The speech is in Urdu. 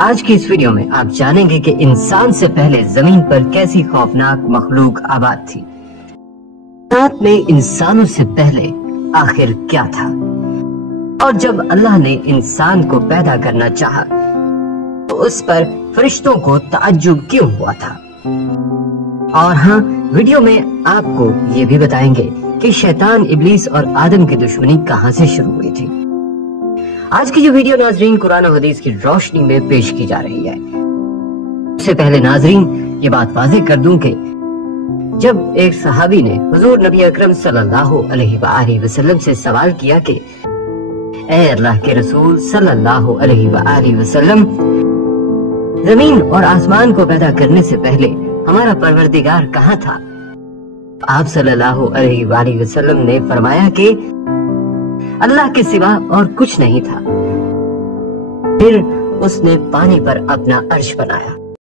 آج کی اس ویڈیو میں آپ جانیں گے کہ انسان سے پہلے زمین پر کیسی خوفناک مخلوق آباد تھی، کائنات میں انسانوں سے پہلے آخر کیا تھا، اور جب اللہ نے انسان کو پیدا کرنا چاہا تو اس پر فرشتوں کو تعجب کیوں ہوا تھا۔ اور ہاں، ویڈیو میں آپ کو یہ بھی بتائیں گے کہ شیطان، ابلیس اور آدم کی دشمنی کہاں سے شروع ہوئی تھی۔ آج کی جو ویڈیو ناظرین قرآن و حدیث کی روشنی میں پیش کی جا رہی ہے۔ اس سے پہلے ناظرین یہ بات واضح کر دوں کہ جب ایک صحابی نے حضور نبی اکرم صلی اللہ علیہ وآلہ وسلم سے سوال کیا کہ اے اللہ کے رسول صلی اللہ علیہ وآلہ وسلم، زمین اور آسمان کو پیدا کرنے سے پہلے ہمارا پروردگار کہاں تھا؟ آپ صلی اللہ علیہ وآلہ وسلم نے فرمایا کہ اللہ کے سوا اور کچھ نہیں تھا۔ پھر اس نے پانی پر اپنا عرش بنایا